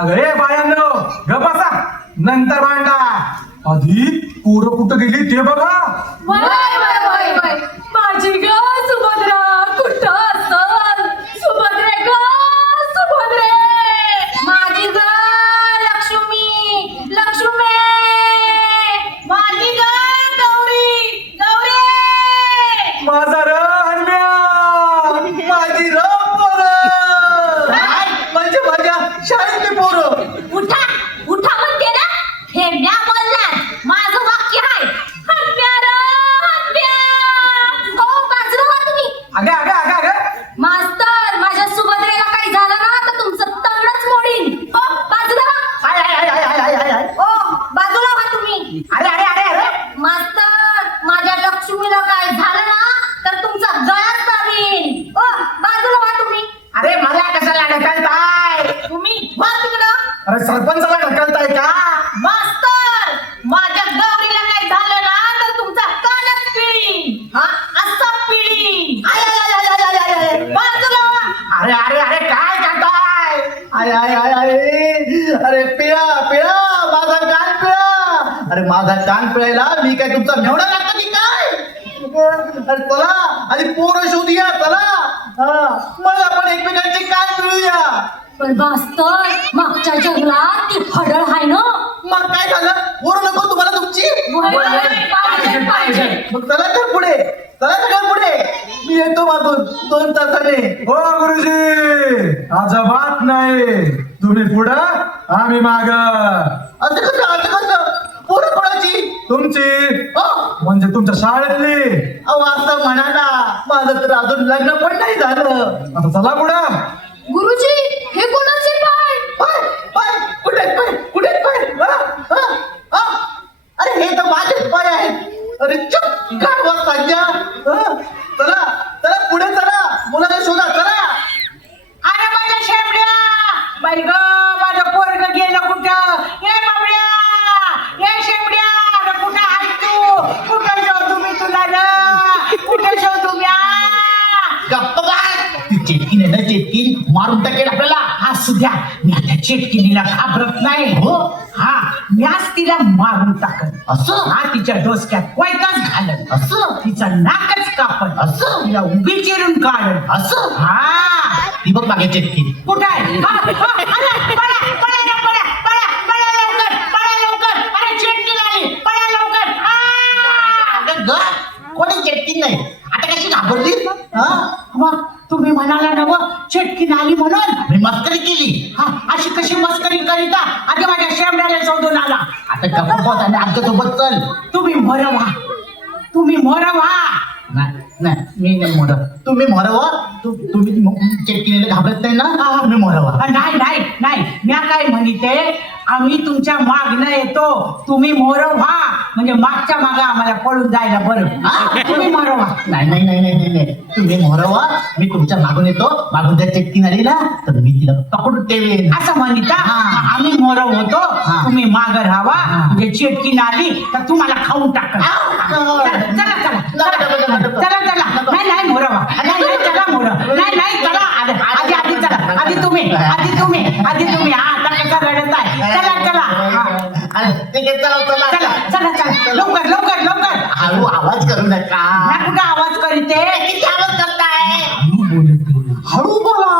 अगं ए बायांनो ग बसा, नंतर भांडा. आधी पोरं कुठं गेली ते बघा. वय वय वय वय माझी ग सुभद्रा कुठं असल? सुभद्रे ग सुभद्रे, माझी ग लक्ष्मी लक्ष्मी, माझी ग गौरी गौरी, माझा र हरण्या, माझी र पोरं, म्हणजे माझ्या शाळेतली पोरं. उठा उठा म्हणते ना, हेड्या बोलणार. माझं वाक्य आहे हत्या रे हत्या. हो बाजूला व्हा तुम्ही. अगं अगं अगं अगं मास्तर, माझ्या सुभद्रेला काही झालं ना तर तुमचं तंगडच मोडीन. हो बाजूला व्हा. आय आय आय आय आय आय आय. हो बाजूला व्हा तुम्ही. अरे अरे अरे अरे मास्तर, माझ्या लक्ष्मीला काय झालं ना तर तुमचा गळाच दाबीन. हो बाजूला व्हा तुम्ही. अरे मला कशाला ढकलताय? तुम्ही व्हा तिकडं. अरे सरपंचाला ढकलताय का? मास्तर, माझ्या गौरीला काय झालं ना तर तुमचा कानच पिळीन. हा असा पिळीन. आय आय आय आय आय आय आय. बाजूला व्हा. अरे अरे अरे काय करताय? आय आय आय आय. अरे पिळा पिळा, माझा कान पिळा. अरे माझा कान पिळायला मी काय तुमचा मेवढा लागतो की काय? अरे चला आधी पोरं शोधूया, चला. मला पण एकमेकांचे कान पिळूया. पण मास्तर, मागच्या जंगलात ती फडळ आहे ना. मग काय झालं? पोरं नको तुम्हाला तुमची? पाहिजे पाहिजे. मग चला तर पुढे, चला सगळं पुढे. मी येतो मागून 2 तासाने. हो गुरुजी, अजिबात नाही. तुम्ही पुढं, आम्ही माग. असं कसं असं कसं? पोरं कोणाची? तुमची. म्हणजे तुमच्या शाळेतली. अहो असं म्हणा ना, माझं तर अजून लग्न पण नाही झालं. आता चला पुढं. गुरुजी, हे कोणाचे पाय? पाय पाय कुठे पाय कुठे पाय? अरे हे तर माझेच पाय आहेत. अरे चुप गाढवा संज्ञा. चला चला पुढे चला, मुलाला शोधा चला. अरे माझ्या शेपड्या, बाई ग माझं पोरग गेलं कुठं? ये बाबड्या, ये शेपड्या, अरे कुठं आहेस तू? कुठं शोधू मी तुला ग? कुठं शोधू मी? गप्प बस. ती चेटकीन आहे ना, चेटकीन मारून टाकेल आपल्याला. असू द्या, मी आता चेटकिनीला घाबरत नाही. हो हा, म्याच तिला मारून टाकत. असं हा, तिच्या डोसक्यात कोयताच घालत. असं तिचं नाकच कापत. असं तिला उभी चिरून काढत. असं हा, ती बघ मागे चेटकीन. कुठं आहे? हा, हा, आला, पळा, पळा ना, पळा, पळा, पळा लवकर, पळा लवकर. अरे चेटकीन आली, पळा लवकर. अगं ग, कोणी चेटकीन नाही. आता कशी घाबरली? मग तुम्ही म्हणाला ना मग चेटकीन आली म्हणून. मी मस्करी केली. हा, अशी कशी मस्करी करीता? आधी माझ्या शेमड्याला शोधून आला. आता गप्प बस आणि आमच्यासोबत चल. तुम्ही मोरं व्हा, तुम्ही मोरं व्हा. नाही नाही, मी नाही मोरं. तुम्ही मोरं व्हा. तुम्ही चेटकीनेला घाबरत नाही ना, तुम्ही मोरं व्हा. नाही नाही नाही, म्या काय म्हणते, आम्ही तुमच्या मागणं येतो, तुम्ही मोरं व्हा. म्हणजे मागच्या मागं आम्हाला पळून जायला बरं. तुम्ही मोरं व्हा. नाही नाही नाही नाही नाही नाही, तुम्ही मोरं व्हा. मी तुमच्या मागून येतो. मागून जर चेटकीन आली ना तर मी तिला पकडून ठेवेन. असं म्हणता. हा. आम्ही मोरं होतो, हा. तुम्ही मागं राहावा. म्हणजे चेटकीन आली तर तुम्हाला खाऊन टाकत. चला चला चला चला. नाही नाही मोरं व्हा. नाही नाही चला मोरं. नाही नाही चला. आधी आधी चला. आधी तुम्ही आधी तुम्ही आधी तुम्ही. हा, आता कसं रडत आहे. चला चला. हा. अरे ठीक आहे, चला चला चला चला चला. लवकर लवकर लवकर. हळू आवाज करू नका. मी कुठं आवाज करते? किती आवाज करताय? हळू बोलते. हळू बोला.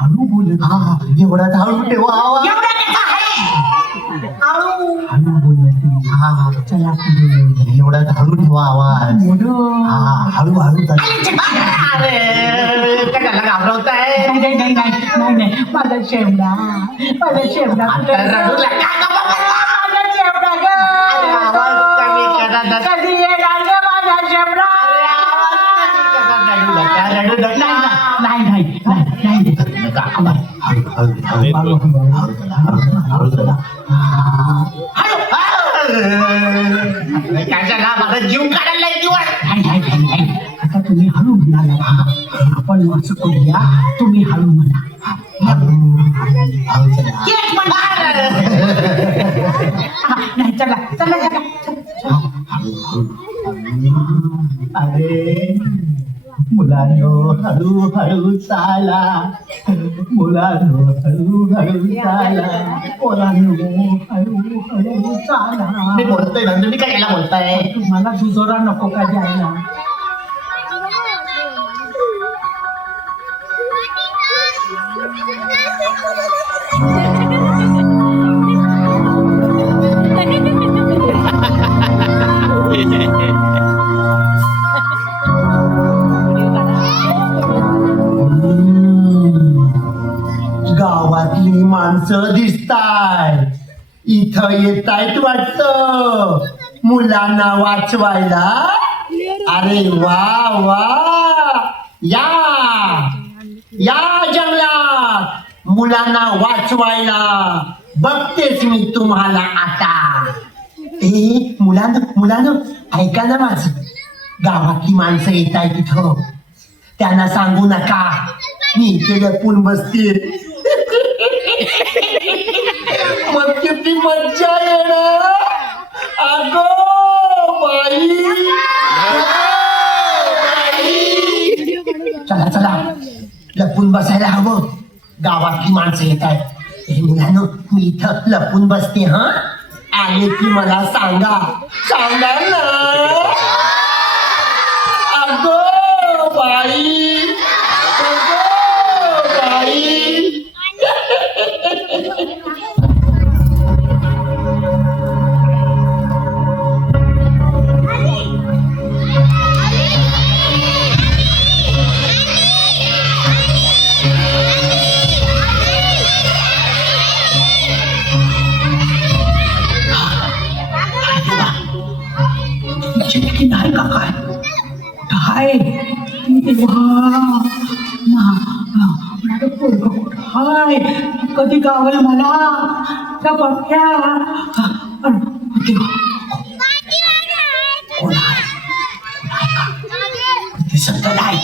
हळू बोलत. हा, एवढा हळू ठेवा आवाज. एवढा कसा आहे? हळू. हळू बोलते. हा, चला पुढे. एवढा हळू ठेवा आवाज. मोठं. हा, हळू हळू चला. आली चटणी. अरे कशाला घाबरवताय? नाही नाही नाही नाही नाही, माझा शेवडा, माझा शेवडा कुठे आता आहे? रडू नका. माझा शेवडा ग. अरे आवाज कमी करा ना. कधी येणार ग माझा शेवडा? रडू नका, रडू नका. नाही नाही नाही नाही नाही. नका. हळू हळू हळू हळू हळू चला, हळू चला. हळू. कशाला माझा जीव काढायला नाही नाही नाही नाही. आता तुम्ही हळू म्हणाला. आपण असं करूया, तुम्ही हळू म्हणा. हळू चला. एक म्हणा. नाही चला चला चला. हळू हळू. अरे मुलं मुलांनो हळूहळू चाला, मुलांनो हळूहळू चाला, मुलांनो हळूहळू चाला. मी बोलतोय ना, तुम्ही काय याला बोलताय? तुम्हाला दुजोरा नको का द्यायला? गावातली माणसं दिसताय, इथं येतायत वाटत मुलांना वाचवायला. अरे वा वा, या या जंगलात मुलांना वाचवायला बघतेच मी तुम्हाला आता. ए मुलांनो ऐका ना माझं, गावातली माणसं येत आहे तिथं, त्यांना सांगू नका मी इथे लपून बसते. मग किती मज्जा येणार. अगो बाई, चला चला लपून बसायला हवं, गावातली माणसं येत आहेत. हे मुलांनो मी इथं लपून बसते. हा आले की मला सांगा, सांगा ना. अगो बाई, अगो बाई. चिटकी नाही का काय? काय माझं पोरगं कुठं हाय? कधी गावल मला त्या बघ्या. कोण आहे? दिसत नाही.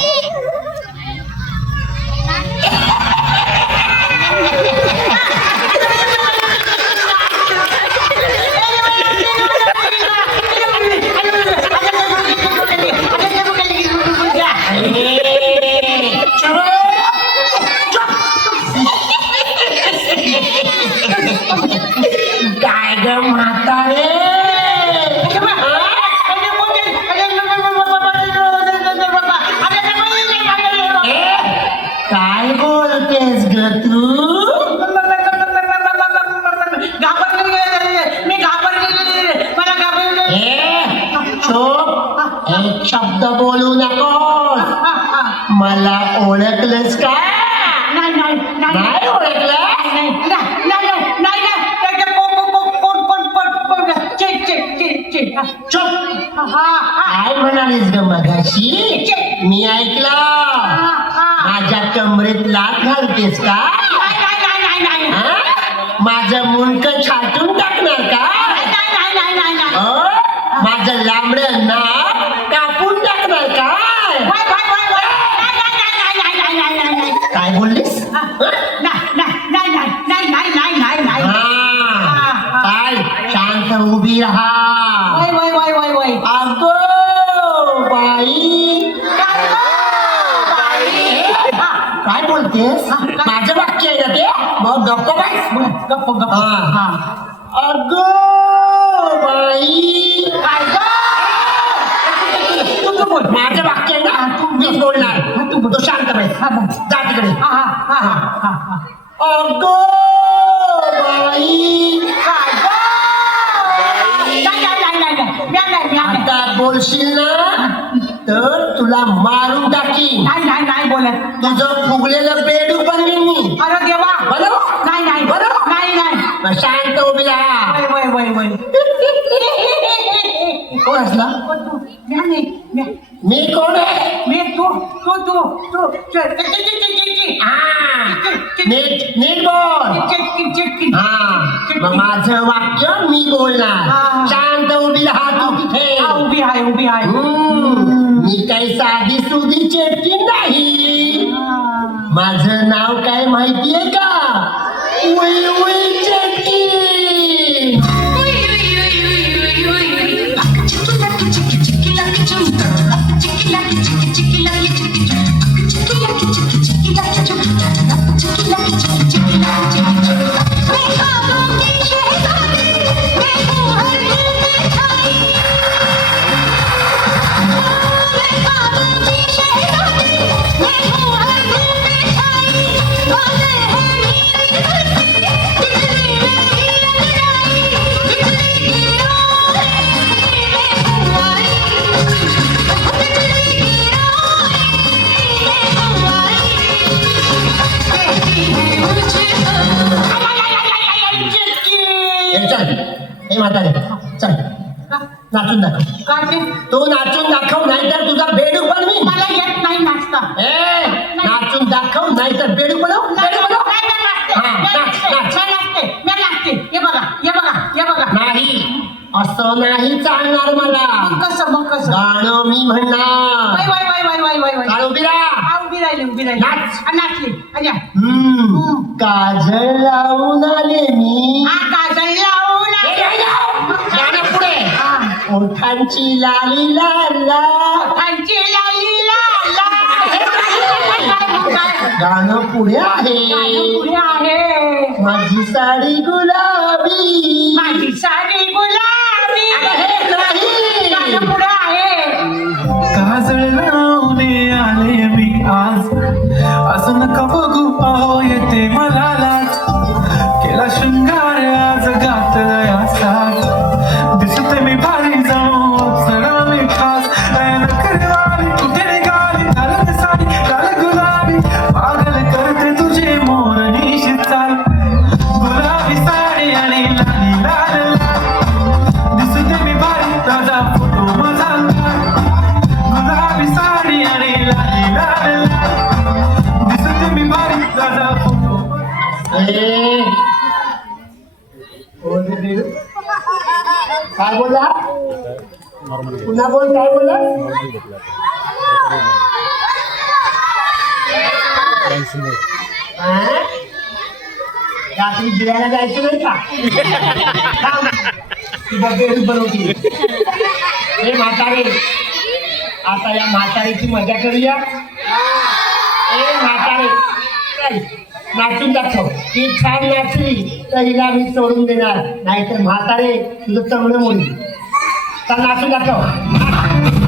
काय ग म्हातारे, काय बोलतेस ग तू? मी घाबरले, मला घाबरले. चोप, एक शब्द बोलू नकोस. मला ओळखलंस का? नाही ओळखलं. चुप, काय म्हणालीस ग मगाशी? मी ऐकलं. माझ्या कमरेत लाथ घालतेस का? हा? माझं मुंडक छाटून टाकणार का? माझं लांबडं नाक कापून टाकणार का? काय बोललीस? काय शांत उभी राहा. अगो बाई, काय बोलतेस? माझं वाक्य आहे ना ते, मग गप्प बाई. अगो बाई, माझं वाक्य आहे ना, मीच बोलणार. तू शांत बाई, जा तिकडे. अगो बाई, आता बोलशील ना तर तुला मारून टाकीन. नाही बोलत. तुझं फुगलेलं बेडूक बनवीन मी. अरे देवा, बरोबर नाही बरोबर. नाही. शांत उभी राहा. वय. कोण असला? मी कोण आहे? नीट बोल. मग माझं वाक्य मी बोलणार. शांत उभी राहा तू तिथे. उभी आहे मी काही साधी सुधी चेटकी नाही. माझं नाव काय माहितीये का? उई उई चेटकी. Chicky, lucky, chicky, lucky, chicky, lucky, chicky, lucky, chicky, lucky, chicky, हे चल हे म्हातारे चल का? नाचून दाखव का ते? तू नाचून दाखव नाही तर तुझा बेडूक बनवी मला येत नाही नाचता. ए नाचून दाखव नाही तर बेडूक बनव नाही, बेडूक बनव नाही, नाही, नाचते. हा, मी नाच, नाचते, नाच. मी नाचते, मी नाचते. हे बघा, हे बघा, हे बघा. नाही असं नाही चालणार मला मग कसं, मग कसं? गाणं मी म्हणणार Y, Y, Y, Y, Y, Y, Y. चाल उभी राहा हा, उभी राहिली, उभी राहिली. नाच. हा, नाचली. अजा. काजळ लावून आले मी हा, काजळ लावून ए, ए, ए, गाणं पुढे हा. ओठांची लाली लाला आमची लाली लाला. मग काय? गाणं पुढे गाणं आहे पुढे आहे. माझी साडी गुलाबी माझी साडी गुलाबी. हे नाही. गाणं पुढे आहे. काजळ लावणे आले मी आज असं नका बघू अहो येते मला लाज केला शृंगार आज गातलाय असाच दिसते मी भारी जाऊ अप्सरा मी खास नखरवाली कुठे निघाली लाल साडी लाल गुलाबी पागल करते तुझे मोर निशित चाल गुलाबी साडी आणि लाली लाल लाल दिसते मी भारी ताजा फोटो माझा गुलाबी साडी आणि लाली लाल लाल दिसते मी भारी ताजा फोटो ए, बोल रे बेडू. काय बोला पुन्हा बोल काय बोला हा? रात्री गिरायला जायचं नाही का थांब. तुझा बेडू बनवते हे म्हातारे आता या म्हातारीची मजा करूया ए म्हातारे चल नाचून दाखव ती छान नाचली तर हिला मी सोडून देणार नाहीतर म्हातारे तुझं चांगलं मोडी तर नाचून दाखव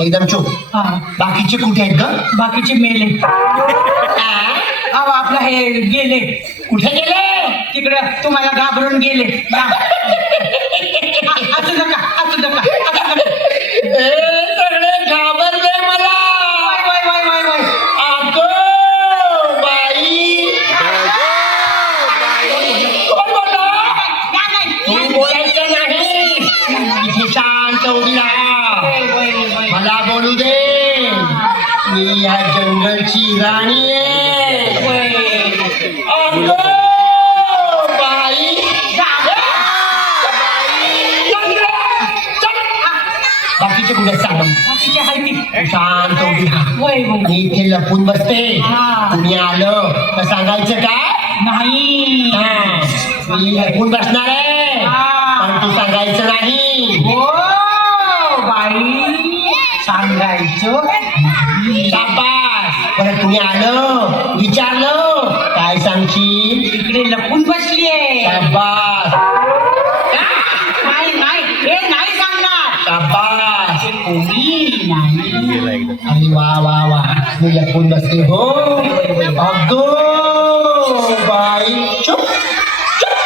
एकदम चुप हा. बाकीचे कुठे आहेत ग बाकीचे मेले. अहो आपलं हे गेले. कुठे गेले तिकडे तुम्हाला घाबरून गेले. असू नका, असू नका, असू नका. ए, सगळे घाबरले मला Y, Y, Y, Y, Y. अगं, बाई कोण बोलला? या नाही. तू बोलायचं नाही इथे शांत उभी राहा मला बोलू दे. मी या जंगलची राणी आहे. अगं, बाई. बाकीचे कुठे सांग. बाकीचे आहे ती. शांत उभी राहा. वय वय मी इथे लपून बसते. हा. तुम्ही आलं तर सांगायचं काय. नाही. हा, मी लपून बसणार आहे. हा. पण तू सांगायचं नाही. हो बाई सांगायचं. शाबास. पण तुम्ही आलं विचारलं काय सांगशील. इकडे लपून बसलीये. शाबास. नाही नाही हे नाही सांगणार. शाबास. कोणी नाही. अरे वा वा वा. मी लपून बसते हो. अगो बाई. चुप चुप.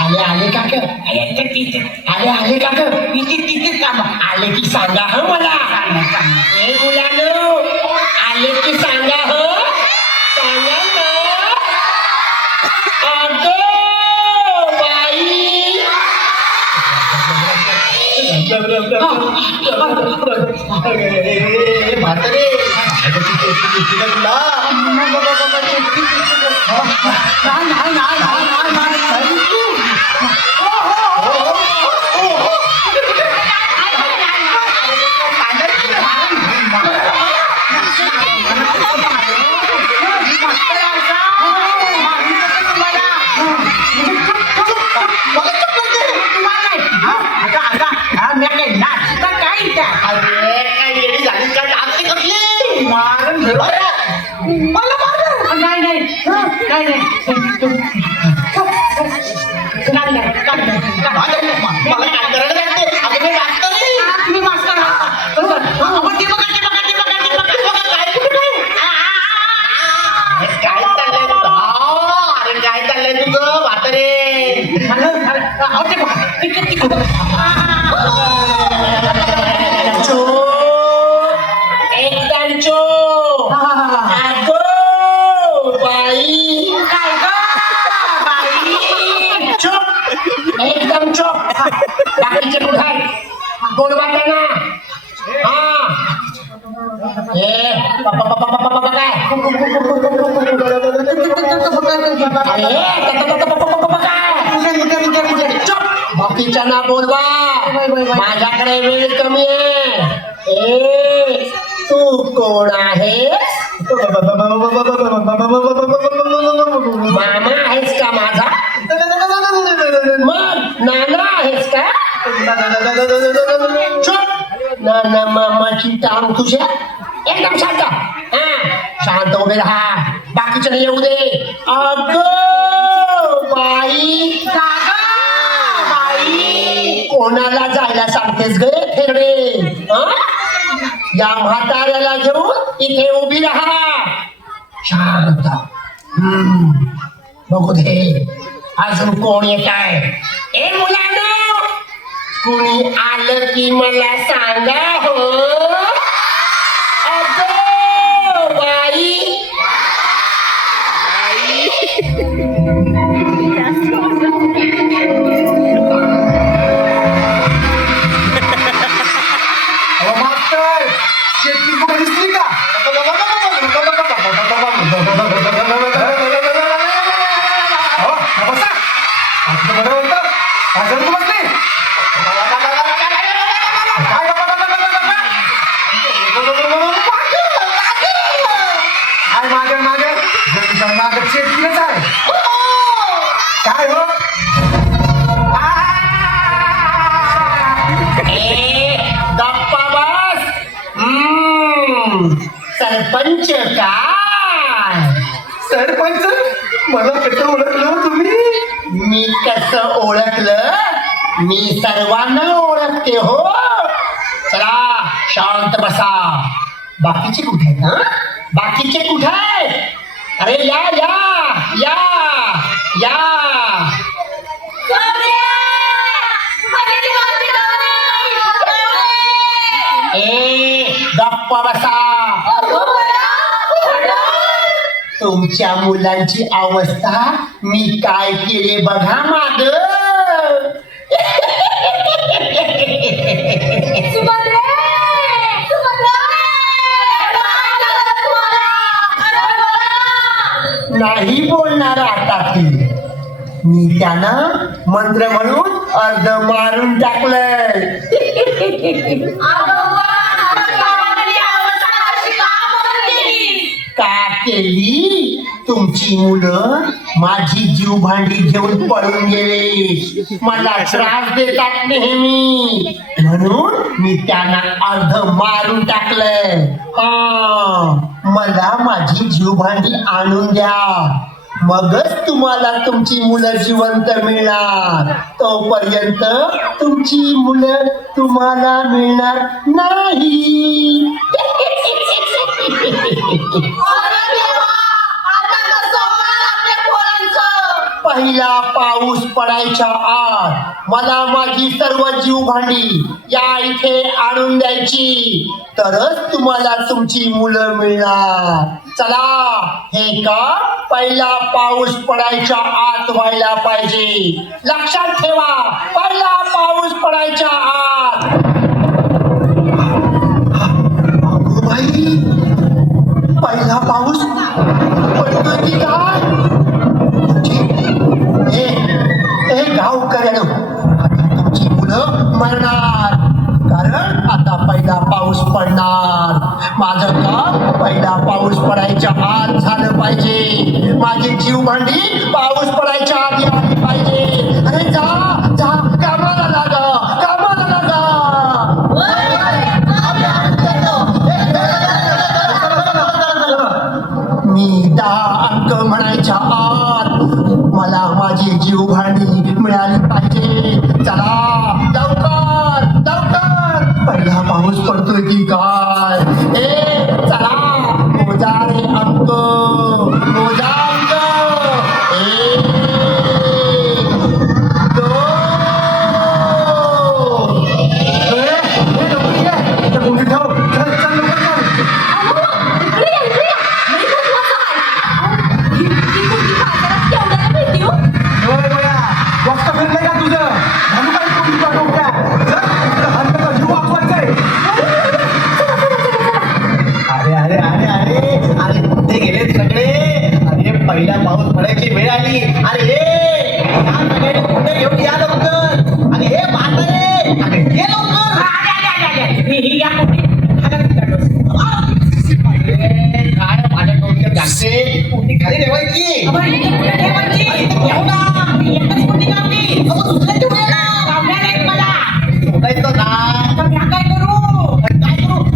आले आले का ग? आले आले का ग? तिथेच काम आले की सांगा ह मला. ए मुलांनो, आले की सांगा ह. सांगा ना. अगो बाई. म्हातारे, तुला अरे काय येडी झाली का. डान्स कसली मारून धरू. मला मारून. नाही नाही नाही नाही मला काय करायला लागते. अगं मी वाचतो रे. तुम्ही मास्तर आहात. ते बघा ते बघा ते बघा ते बघा काय कुठे काय चाललंय तुझं. अरे काय चाललंय तुझं म्हातारे. झालं झालं अहो, ते बघा तिकडे तिकडे एकदम चो. अगो बाई. काय गं बाई. चुप. एकदम चुप. बाकीचे कुठे आहे. गोडवा ना. हा. ए पप्पा पप्पा पप्पा पप्पा काय. बाकीच्या ना बोलवा. माझ्याकडे वेळ कमी आहे. ए तू कोण आहे. मामा आहेस का माझा. मग नाना आहेस का. चुप. नाना मामाची टांग तुझ्या. एकदम शांत. हा शांत उभे राहा. बाकीच्या नाही येऊ दे. अगं बाई. कोणाला जायला सांगतेस गे फेरडे. या म्हाताऱ्याला घेऊन इथे उभी राहा. शांत. बघू दे अजून कोण येत आहे. ए मुलांनो, कोणी आलं की मला सांगा हो. अगं बाई. मास्तर शेतकी कुठे दिसली का. बसा. आता बरं होतं. अजून तू बसली. काय मागे मागे मागे शेतकीच आहे. काय हो. गप्पा बस. सरपंच काय. सरपंच मला कसं ओळखलं तुम्ही. मी कसं ओळखलं. मी सर्वांना ओळखते हो. चला शांत बसा. बाकीचे कुठे आहेत. हा बाकीचे कुठे आहेत. अरे या या या या. ए गप्पा बसा. तुमच्या मुलांची अवस्था मी काय केले बघा माग. नाही बोलणार आता ती. मी त्यानं मंत्र म्हणून अर्ध मारून टाकलंय. का केली? तुमची मुलं माझी जीव भांडी घेऊन पळून गेले, मला त्रास देतात नेहमी, म्हणून मी त्यांना अर्ध मारून टाकलंय. हा, मला माझी जीव भांडी आणून द्या, मगच तुम्हाला तुमची मुलं जिवंत मिळणार. तोपर्यंत तुमची मुलं तुम्हाला मिळणार नाही. पहिला पाऊस पडायच्या आत मला माझी सर्व जीव भांडी या इथे आणून द्यायची, तरच तुम्हाला तुमची मुलं मिळणार. चला, हे का पहिला पाऊस पडायच्या आत व्हायला पाहिजे. लक्षात ठेवा, पहिला पाऊस पडायच्या आत. बाई, पहिला पाऊस पडतोय की काय? हे गावकऱ्यानं आता तुमची मुलं मरणार, कारण आता पहिला पाऊस पडणार. माझं काम पहिला पाऊस पडायच्या आत झालं पाहिजे. माझी जीव भांडी पाऊस पडायच्या आधी आली पाहिजे. अरे जा जा, कामाला लागा, कामाला लागा. मी 10 अंक म्हणायच्या आत मला माझी जीव भांडी मिळाली पाहिजे. चला, लवकर लवकर, पहिला पाऊस पडतोय की काय? चला, मोजा रे अंक, मोजा अंक. 1, 2. पहिला पाऊस पडायची वेळ आली. अरे कुठे घेऊन या लवकर. अरे हे म्हातारे, अरे ये लवकर. काय माझ्या डोक्यात जागते, कुठे खाली ठेवायची. उठायचं ना, काय करू? काय करू?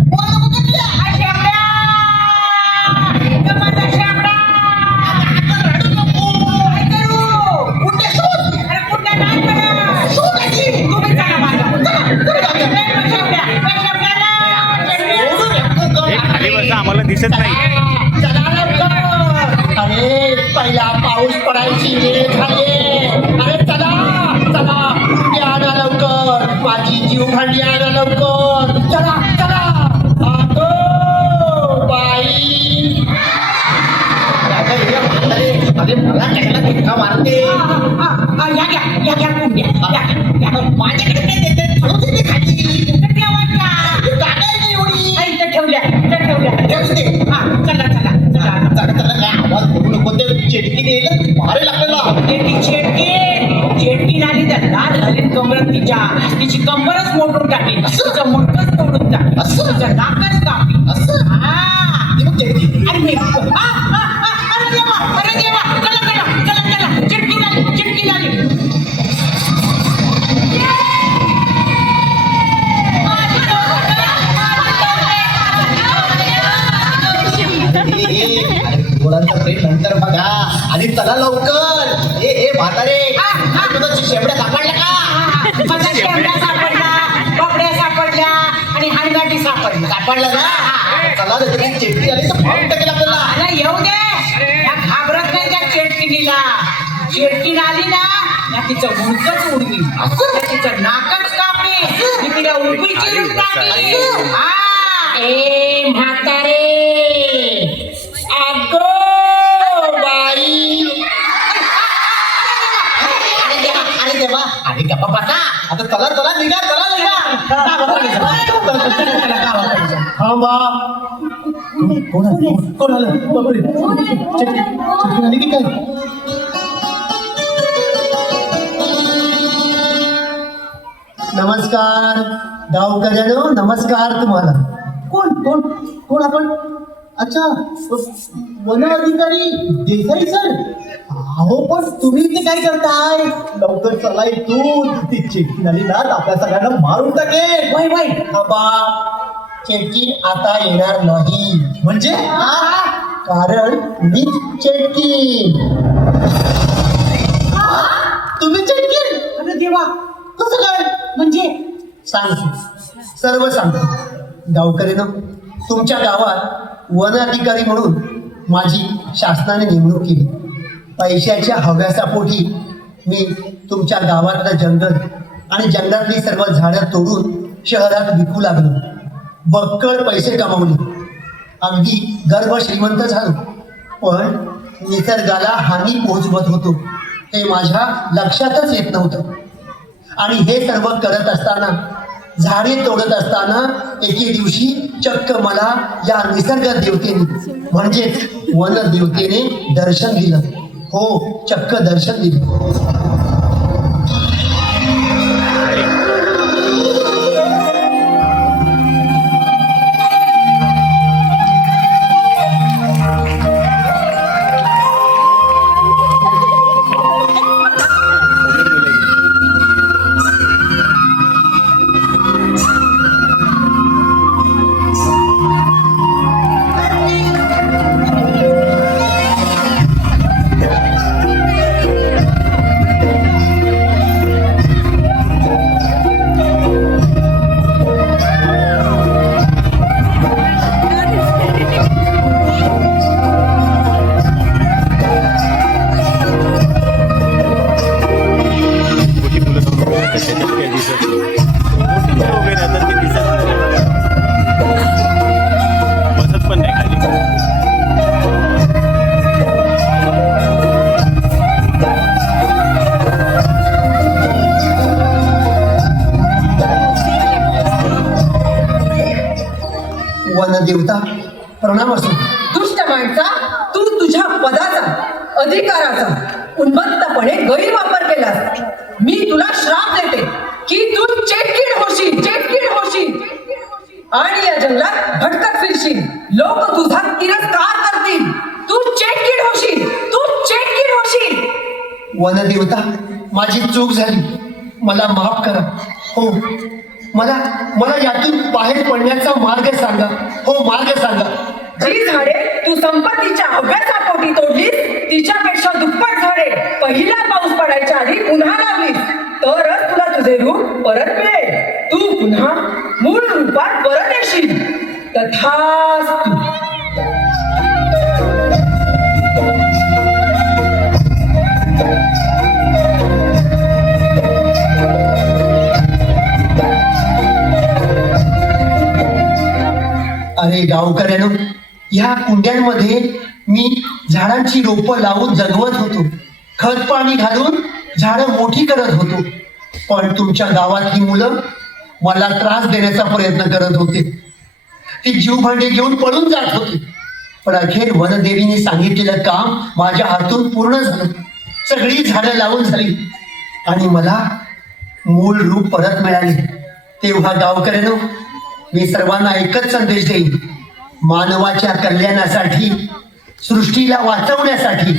आम्हाला दिसत नाही. अरे पहिला पाऊस पडायची वेळ झाली. अरे चला चला, कुठे आणा लवकर, माझी जीव भांडी आणा लवकर. चला चला. अगो बाई, अरे मला कशाला धक्का मारते. माझ्याकडे काय देते, थोडं देते खाली. जागा नाही एवढी. ठेवल्या चला चला चला चला चला. काय आवाज करू नको, ते चिडकी द्यायला मारे लागलेला. चेटकी झाली तर लाल झाली कमरत तिची कंबरच मोडून टाकेल, तिचं मुंडकच तोडून टाकेल, तिचं नाकच कापेल. अरे मी अरे देवा, चला चिटकी झाली. मुलांचं प्रेम नंतर बघा, आणि चला लवकर. ए म्हातारे, तुझा शेवड्या सापडल्या का? माझ्या शेवड्या सापडल्या, बबड्या सापडल्या आणि हाणगाटी सापडल्या ना. चला चिटकी आली तर फाऊन टाकेल आपल्याला. मला येऊ दे, या घाबरत नाही त्या चेटकिनीला. चेटकीन आली ना, या तिचं मुंडकच उडवी, तिचं नाकच कापी, मी तिला उभी चिरून टाकली. ए म्हातारे, अगो बाई. अरे देवा, अरे गप्पा बसा. आता चला चला निघा, चला निघा. थांबा, कोण आलं बापरे चटणी आली की काय नमस्कार गावकऱ्यानो, नमस्कार तुम्हाला. कोण कोण कोण आपण अच्छा वन अधिकारी देसाई सर. अहो पण तुम्ही ते काय करताय लवकर चला इथून ती चिठ्ठी आली ना आपल्या सगळ्यांना मारून टाकेल. वय वय बाबा चेटकी आता येणार नाही. म्हणजे कारण मी चेटकी. तुम्ही चिठ्ठी अरे देवा कसं काय म्हणजे सांगतो, सर्व सांगतो. गावकऱ्यानं तुमच्या गावात वन अधिकारी म्हणून माझी शासनाने नेमणूक केली. पैशाच्या हव्यासापोटी मी तुमच्या गावातलं जंगल आणि जंगलातली सर्व झाडं तोडून शहरात विकू लागलो. बक्कळ पैसे कमावले, अगदी गर्भ श्रीमंत झालो. पण निसर्गाला हानी पोहोचवत होतो हे माझ्या लक्षातच येत नव्हतं. आणि हे सर्व करत असताना, झाडे तोडत असताना एके दिवशी चक्क मला या निसर्ग देवतेने म्हणजेच वन देवतेने दर्शन दिलं. हो, चक्क दर्शन दिलं. देवता प्रणाम असो. दुष्ट माणसा, तू तुझ्या पदाचा अधिकाराचा उन्मत्तपणे गैरवापर केलास. मी तुला श्राप देते की तू चेटकीड होशील, चेटकीड होशील आणि या जंगलात भटकत फिरशील. लोक तुझा तिरस्कार करतील. तू चेटकीड होशील, तू चेटकीड होशील. वनदेवता, माझी चूक झाली, मला माफ करा. हो, मला मला यातून बाहेर पडण्याचा मार्ग सांगा. हो, मार्ग सांगा. जी झाडे तू संपत्तीच्या अभ्यासापोटी तोडलीस, तिच्यापेक्षा दुप्पट झाडे पहिला पाऊस पडायच्या आधी पुन्हा लावलीस, तरच तुला तुझे रूप परत मिळेल. तू पुन्हा मूळ रूपात परत येशील. तथास्तु. अरे गावकऱ्यानो, ह्या कुंड्यांमध्ये मी झाडांची रोपं लावून जगवत होतो, खत पाणी घालून झाडं मोठी करत होतो. पण तुमच्या गावातली मुलं मला त्रास देण्याचा प्रयत्न करत होते. ती जीवभांडे घेऊन पळून जात होती. पण अखेर वनदेवीने सांगितलेलं काम माझ्या हातून पूर्ण झालं. सगळी झाडं लावून झाली आणि मला मूळ रूप परत मिळाले. तेव्हा गावकऱ्यानो, मी सर्वांना एकच संदेश देईन. मानवाच्या कल्याणासाठी, सृष्टीला वाचवण्यासाठी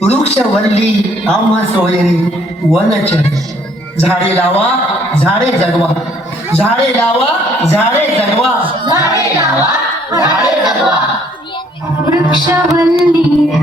वृक्षवल्ली आम्हा सोयरी वनचर. झाडे लावा, झाडे जगवा. झाडे लावा, झाडे जगवा. झाडे लावा, झाडे जगवा. वृक्षवल्ली